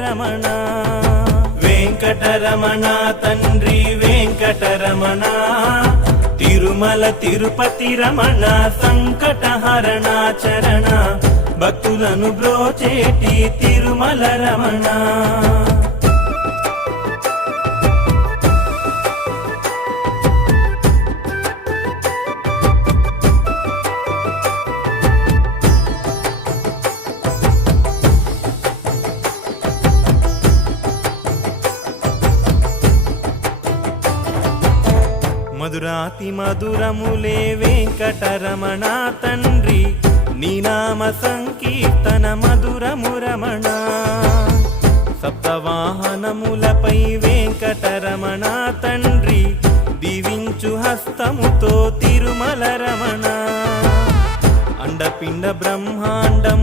రమణ వెంకటరమణ తండ్రి వెంకటరమణ తిరుమల తిరుపతి రమణ సంకటహరణ చరణ భక్తులను బ్రోచేటి తిరుమల రమణ మధురాతి మధురములే వెంకటరమణ తండ్రి నీ నామ సంకీర్తన మధురము రమణ సప్తవాహనములపై వెంకటరమణ తండ్రి దీవించు హస్తముతో తిరుమల రమణ అండపిండ బ్రహ్మాండం